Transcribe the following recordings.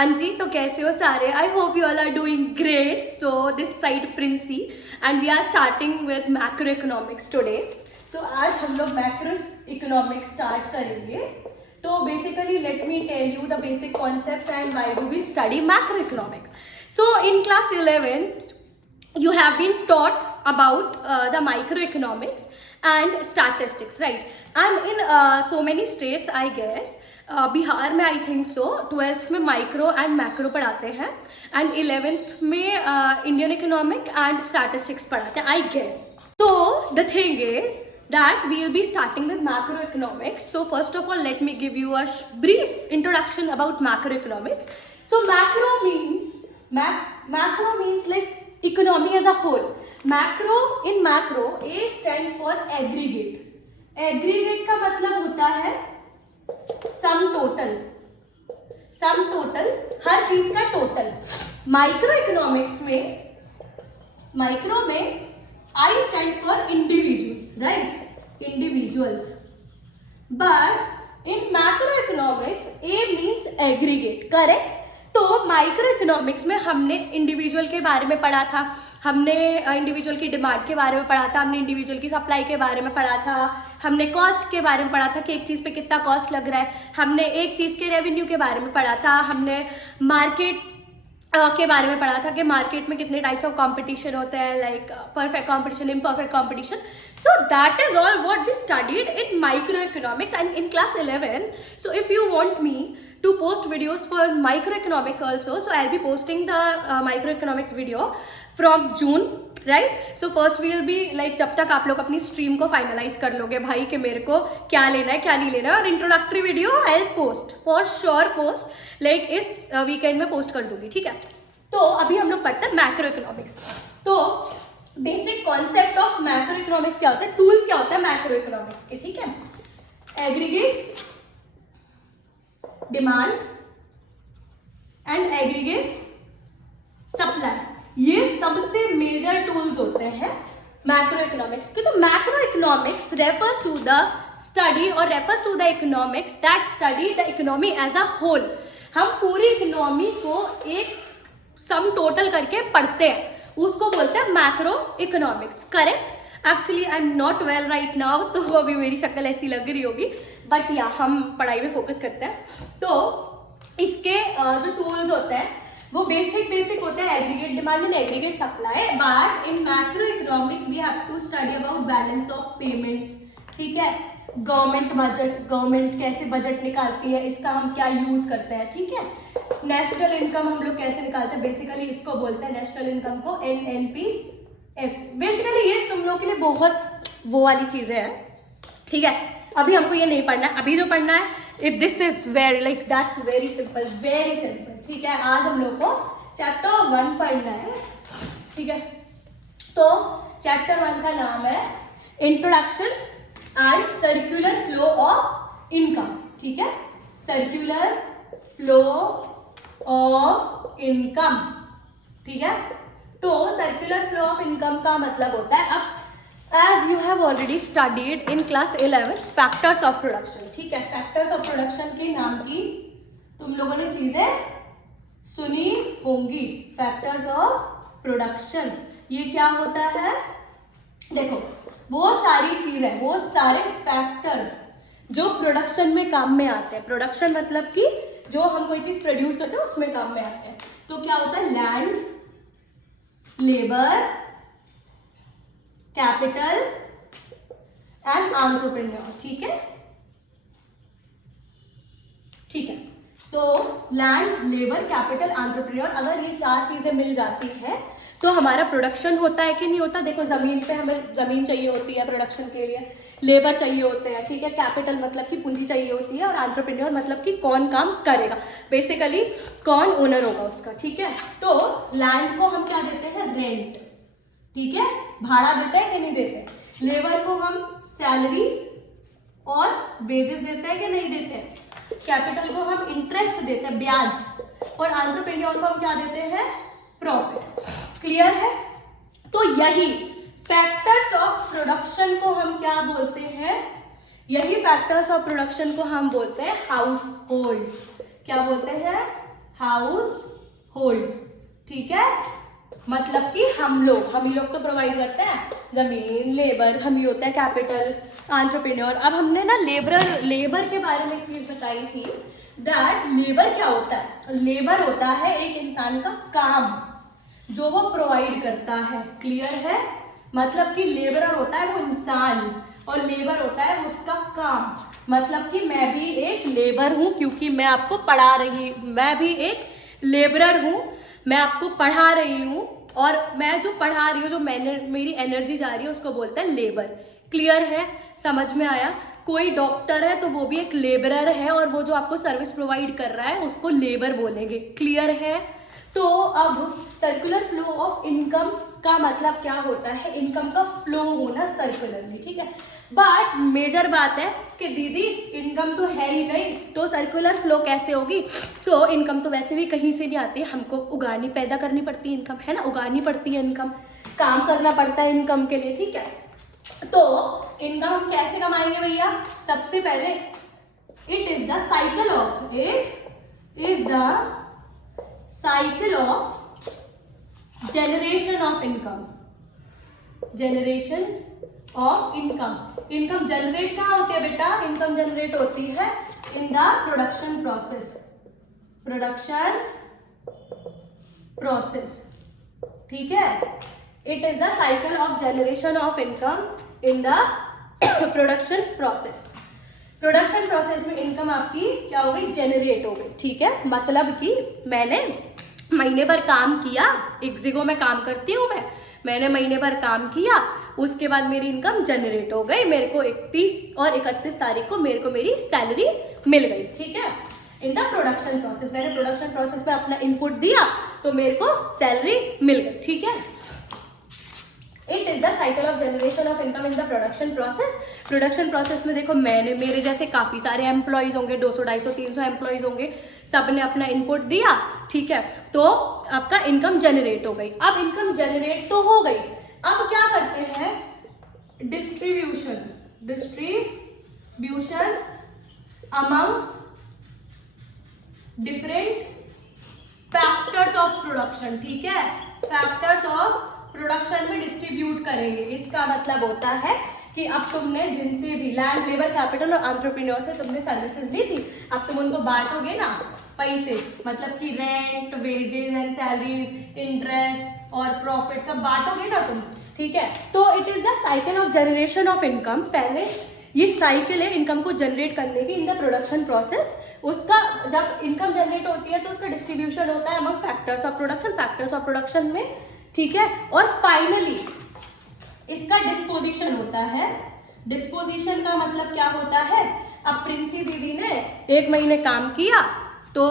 हाँ जी, तो कैसे हो सारे? I hope you all are doing great. So this side Princy and we are starting with macro economics today. So आज हम लोग मैक्रो इकोनॉमिक्स स्टार्ट करेंगे. तो basically let me tell you the basic concepts and why do we study macro economics. So in class 11th you have been taught about the microeconomics and statistics, right? And in so many states I guess Bihar में I think so 12th में micro and macro पढ़ाते हैं and 11th में Indian economic and statistics पढ़ाते हैं I guess. तो the thing is that we will be starting with macroeconomics. So first of all, let me give you a brief introduction about macroeconomics. So macro means like economy as a whole. Macro, in macro, A stands for aggregate. Aggregate का मतलब होता है sum total. sum total हर चीज का total. Micro economics में I stand for individual, right? Individuals. But in macroeconomics, A means aggregate, correct? तो micro economics में हमने इंडिविजुअल के बारे में पढ़ा था, हमने इंडिविजुअल की डिमांड के बारे में पढ़ा था, हमने इंडिविजुअल की सप्लाई के बारे में पढ़ा था, हमने कॉस्ट के बारे में पढ़ा था कि एक चीज़ पे कितना कॉस्ट लग रहा है, हमने एक चीज़ के रेवेन्यू के बारे में पढ़ा था, हमने मार्केट के बारे में पढ़ा था कि मार्केट में कितने टाइप्स ऑफ कंपटीशन होते हैं, like perfect competition, imperfect competition. So that is all what we studied in micro economics and in class 11. So if you want me to post videos for microeconomics also, so I'll be posting the microeconomics video from June, right? So first we will be like जब तक आप लोग अपनी stream को finalise कर लोगे भाई कि मेरे को क्या लेना है क्या नहीं लेना है, और introductory video I'll post for sure post like इस वीकेंड में पोस्ट कर दूंगी, ठीक है? तो अभी हम लोग पढ़ते हैं मैक्रो इकोनॉमिक्स. तो basic concept of macro economics क्या होता है, टूल्स क्या होता है मैक्रो इकोनॉमिक्स के, ठीक है? Aggregate, demand and aggregate supply, ये सबसे मेजर टूल्स होते हैं मैक्रो इकोनॉमिक्स के. तो macro economics refers to the study और refers to the economics that study the economy as a whole. हम पूरी इकोनॉमी को एक सम टोटल करके पढ़ते हैं, उसको बोलते हैं macro economics, correct? Actually I am not well right now, तो अभी मेरी शक्ल ऐसी लग रही होगी, बट या हम पढ़ाई में फोकस करते हैं. तो इसके जो टूल्स होते हैं वो बेसिक होते हैं aggregate demand and aggregate supply. But in macro economics we have to study about balance of payments, ठीक है? गवर्नमेंट बजट, गवर्नमेंट कैसे बजट निकालती है, इसका हम क्या यूज करते हैं, ठीक है? नेशनल इनकम हम लोग कैसे निकालते हैं, बेसिकली इसको बोलते हैं नेशनल इनकम को NNPF. बेसिकली ये तुम लोग के लिए बहुत वो वाली चीजें हैं, ठीक है? अभी हमको ये नहीं पढ़ना है, अभी जो पढ़ना है if this is very like that's very simple, ठीक है? आज हम लोग को चैप्टर 1 पढ़ना है, ठीक है? तो चैप्टर 1 का नाम है introduction and circular flow of income, ठीक है? सर्कुलर फ्लो ऑफ इनकम, ठीक है? तो सर्कुलर फ्लो ऑफ इनकम का मतलब होता है, अब as you have already studied in class 11 factors of production, ठीक है? फैक्टर्स ऑफ प्रोडक्शन के नाम की तुम लोगों ने चीजें सुनी होंगी. फैक्टर्स ऑफ प्रोडक्शन ये क्या होता है? देखो वो सारी चीजें, वो सारे फैक्टर्स जो प्रोडक्शन में काम में आते हैं. प्रोडक्शन मतलब कि जो हम कोई चीज प्रोड्यूस करते हैं उसमें काम में आते हैं. तो क्या होता है? Land, labour, capital and entrepreneur, ठीक है? ठीक है, तो लैंड, लेबर, कैपिटल, एंटरप्रेन्योर, अगर ये चार चीजें मिल जाती है तो हमारा प्रोडक्शन होता है कि नहीं होता? देखो जमीन पे हमें जमीन चाहिए होती है प्रोडक्शन के लिए, लेबर चाहिए होते हैं, ठीक है? कैपिटल मतलब कि पूंजी चाहिए होती है, और एंटरप्रेन्योर मतलब कि कौन काम करेगा, बेसिकली कौन ओनर होगा उसका, ठीक है? तो लैंड को हम क्या देते हैं? रेंट, ठीक है? भाड़ा देते हैं कि नहीं देते? लेबर को हम सैलरी और वेजेस देते हैं कि नहीं देते हैं? कैपिटल को हम इंटरेस्ट देते हैं, ब्याज, और एंटरप्रेन्योर को हम क्या देते हैं? प्रॉफिट. क्लियर है? तो यही फैक्टर्स ऑफ प्रोडक्शन को हम क्या बोलते हैं? यही फैक्टर्स ऑफ प्रोडक्शन को हम बोलते हैं हाउस होल्ड. क्या बोलते हैं? हाउस होल्ड्स, ठीक है। मतलब कि हम ही लोग तो प्रोवाइड करते हैं जमीन, लेबर, हम ही होते हैं कैपिटल, एंटरप्रेन्योर। अब हमने ना लेबर के बारे में एक चीज बताई थी, दैट लेबर क्या होता है। लेबर होता है एक इंसान का काम जो वो प्रोवाइड करता है, क्लियर है। मतलब कि लेबरर होता है वो इंसान और लेबर होता है उसका काम। मतलब कि मैं भी एक लेबर हूँ क्योंकि मैं आपको मैं भी एक लेबरर हूँ, मैं आपको पढ़ा रही हूँ और मैं जो पढ़ा रही हूँ, जो मेरी एनर्जी जा रही है उसको बोलते हैं लेबर। क्लियर है, समझ में आया। कोई डॉक्टर है तो वो भी एक लेबरर है और वो जो आपको सर्विस प्रोवाइड कर रहा है उसको लेबर बोलेंगे, क्लियर है। तो अब सर्कुलर फ्लो ऑफ इनकम का मतलब क्या होता है, इनकम का फ्लो होना सर्कुलरली, ठीक है। बट मेजर बात है कि दीदी इनकम तो है ही नहीं तो सर्कुलर फ्लो कैसे होगी। तो इनकम तो वैसे भी कहीं से नहीं आती, हमको उगानी, पैदा करनी पड़ती है इनकम, है ना, उगानी पड़ती है इनकम, काम करना पड़ता है इनकम के लिए, ठीक है। तो इनकम हम कैसे कमाएंगे भैया, सबसे पहले it is the cycle of generation of income. Income generate कहाँ होती है बेटा, इनकम जनरेट होती है इन द प्रोडक्शन प्रोसेस, ठीक है। It is the cycle of generation of income in the production process में इनकम आपकी क्या हो गई, जनरेट हो गई, ठीक है। मतलब कि मैंने महीने भर काम किया, इक्जिगो में काम करती हूँ मैंने महीने भर काम किया, उसके बाद मेरी इनकम जनरेट हो गई, मेरे को 31 और 31 तारीख को मेरे को मेरी सैलरी मिल गई, ठीक है। इन द प्रोडक्शन प्रोसेस, मैंने प्रोडक्शन प्रोसेस में अपना इनपुट दिया तो मेरे को सैलरी मिल गई, ठीक है। It is the cycle of generation of income in the production process में देखो मेरे जैसे काफी सारे एम्प्लॉयज होंगे, 200, 250, 300 एम्प्लॉयज होंगे, सब ने अपना इनपुट दिया, ठीक है। तो आपका इनकम जनरेट हो गई। अब इनकम जनरेट तो हो गई, अब क्या करते हैं, distribution among different factors of production, ठीक है। फैक्टर्स ऑफ प्रोडक्शन में डिस्ट्रीब्यूट करेंगे। इसका मतलब होता है कि अब तुमने जिनसे भी लैंड, लेबर, कैपिटल और एंटरप्रेन्योर से तुमने सर्विसेज ली थी, अब तुम उनको बांटोगे ना पैसे, मतलब कि rent, wages and salaries, interest और प्रॉफिट सब बांटोगे ना तुम, ठीक है। तो it is the cycle of generation of income. पहले ये साइकिल है इनकम को जनरेट करने की इन द प्रोडक्शन प्रोसेस। उसका जब इनकम जनरेट होती है तो उसका डिस्ट्रीब्यूशन होता है अमंग फैक्टर्स ऑफ प्रोडक्शन में, ठीक है। और फाइनली इसका डिस्पोजिशन होता है। डिस्पोजिशन का मतलब क्या होता है, अब प्रिंसी दीदी ने 1 महीने काम किया तो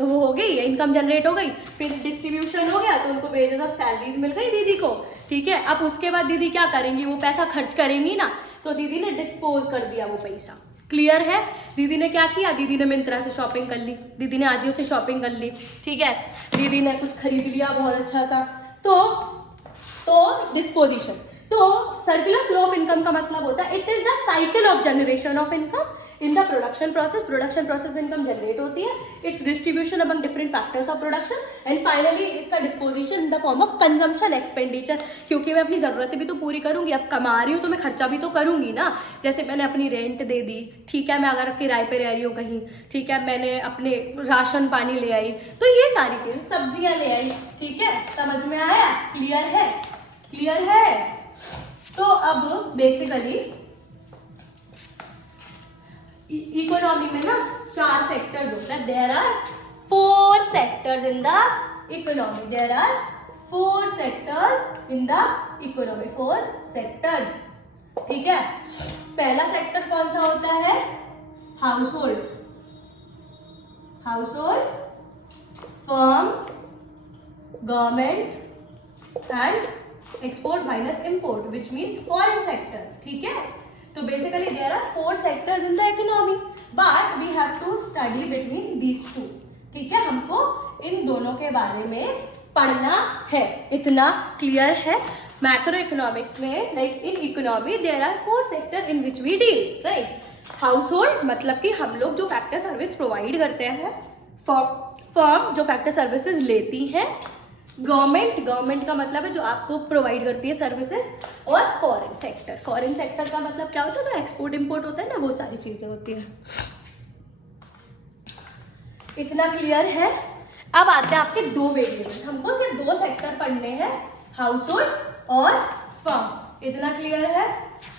वो हो गई, इनकम जनरेट हो गई, फिर डिस्ट्रीब्यूशन हो गया तो उनको वेजेस और सैलरीज मिल गई दीदी को, ठीक है। अब उसके बाद दीदी क्या करेंगी, वो पैसा खर्च करेंगी ना, तो दीदी ने डिस्पोज कर दिया वो पैसा, क्लियर है। दीदी ने क्या किया, दीदी ने मिंत्रा से शॉपिंग कर ली, दीदी ने आजियो से शॉपिंग कर ली, ठीक है, दीदी ने कुछ खरीद लिया बहुत अच्छा सा, तो डिस्पोजिशन। तो सर्कुलर फ्लो ऑफ इनकम का मतलब होता है it is the cycle of generation of income in the production process में इनकम जनरेट होती है, its distribution among different factors of production and finally इसका disposition in the form of consumption expenditure, क्योंकि मैं अपनी ज़रूरतें भी तो पूरी करूंगी, अब कमा रही हूँ तो मैं खर्चा भी तो करूंगी ना। जैसे मैंने अपनी रेंट दे दी, ठीक है, मैं अगर किराए पे रह रही हूँ कहीं, ठीक है, मैंने अपने राशन पानी ले आई, तो ये सारी चीज़ें, सब्जियाँ ले आई, ठीक है, समझ में आया, क्लियर है। तो अब बेसिकली इकोनॉमी में ना 4 सेक्टर्स होता है, there are 4 sectors in the economy, 4 sectors, ठीक है। पहला सेक्टर कौन सा होता है, household, firm, government and export minus import which means foreign sector, ठीक है। तो basically there are 4 sectors in the economy but we have to study between these 2, ठीक है। हमको इन दोनों के बारे में पढ़ना है, इतना क्लियर है। मैक्रो इकोनॉमिक्स में like in economy there are 4 sector in which we deal, right. Household मतलब कि हम लोग जो फैक्टर सर्विस प्रोवाइड करते हैं, फर्म जो फैक्टर सर्विसेज लेती हैं, गवर्नमेंट का मतलब है जो आपको प्रोवाइड करती है सर्विसेज, और फॉरेन सेक्टर का मतलब क्या होता है, जो एक्सपोर्ट इम्पोर्ट होता है ना, वो सारी चीज़ें होती हैं। इतना क्लियर है। अब आते हैं आपके दो वेरिएबल्स, हमको सिर्फ दो सेक्टर पढ़ने हैं, हाउस होल्ड और फर्म। इतना क्लियर है।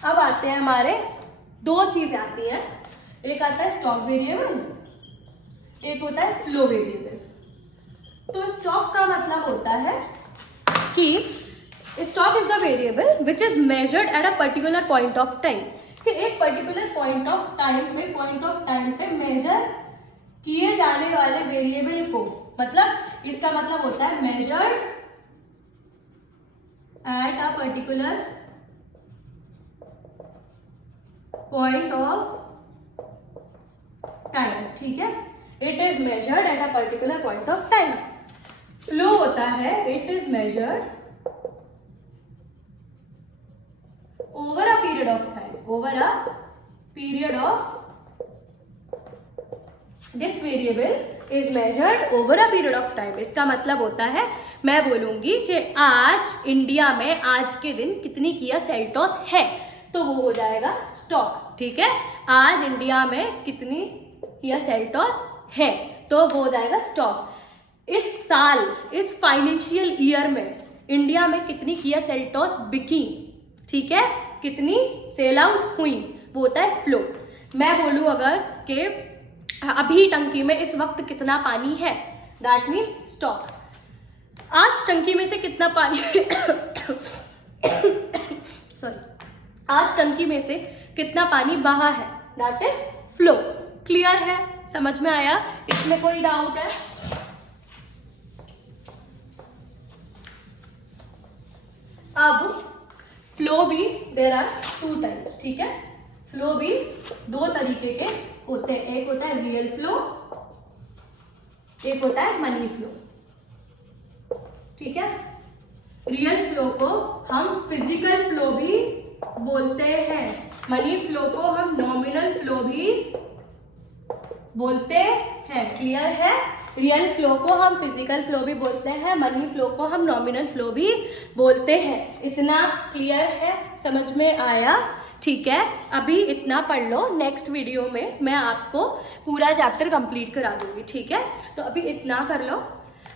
अब आते हैं हमारे दो चीज़ें आती हैं, एक आता है स्टॉक वेरिएबल, एक होता है फ्लो वेरिएबल। तो स्टॉक का मतलब होता है कि stock is the variable which is measured at a particular point of time, कि एक पर्टिकुलर पॉइंट ऑफ टाइम पे मेजर किए जाने वाले वेरिएबल को, मतलब इसका मतलब होता है measured at a particular point of time, ठीक है, it is measured at a particular point of time. Flow होता है it is measured over a period of time, this variable is measured over a period of time. इसका मतलब होता है, मैं बोलूंगी कि आज इंडिया में आज के दिन कितनी किया सेल्टॉस है, तो वो हो जाएगा स्टॉक, ठीक है। आज इंडिया में कितनी किया सेल्टॉस है, तो वो हो जाएगा स्टॉक। इस साल, इस फाइनेंशियल ईयर में इंडिया में कितनी किया सेल्टॉस बिकी, ठीक है, कितनी सेल आउट हुई, वो होता है फ्लो। मैं बोलूं अगर कि अभी टंकी में इस वक्त कितना पानी है, दैट मीन्स स्टॉक। आज टंकी में से कितना पानी सॉरी, आज टंकी में से कितना पानी बहा है, दैट इज फ्लो। क्लियर है, समझ में आया, इसमें कोई डाउट है? अब फ्लो भी देयर आर टू टाइप्स, ठीक है, फ्लो भी दो तरीके के होते हैं, एक होता है रियल फ्लो, एक होता है मनी फ्लो, ठीक है। रियल फ्लो को हम फिजिकल फ्लो भी बोलते हैं, मनी फ्लो को हम नॉमिनल फ्लो भी बोलते हैं। क्लियर है, रियल फ्लो को हम फिजिकल फ्लो भी बोलते हैं, मनी फ्लो को हम नॉमिनल फ्लो भी बोलते हैं। इतना क्लियर है, समझ में आया? ठीक है, अभी इतना पढ़ लो, नेक्स्ट वीडियो में मैं आपको पूरा चैप्टर कंप्लीट करा दूंगी, ठीक है। तो अभी इतना कर लो।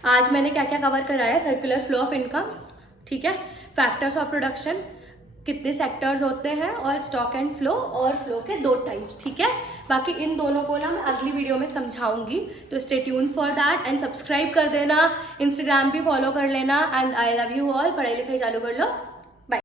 आज मैंने क्या क्या कवर कराया, सर्कुलर फ्लो ऑफ इनकम, ठीक है, फैक्टर्स ऑफ प्रोडक्शन, कितने सेक्टर्स होते हैं, और स्टॉक एंड फ्लो, और फ्लो के दो टाइप्स, ठीक है। बाकी इन दोनों को ना मैं अगली वीडियो में समझाऊंगी, तो stay tune for that and subscribe कर देना, इंस्टाग्राम भी फॉलो कर लेना, and I love you all. पढ़ाई लिखाई चालू कर लो।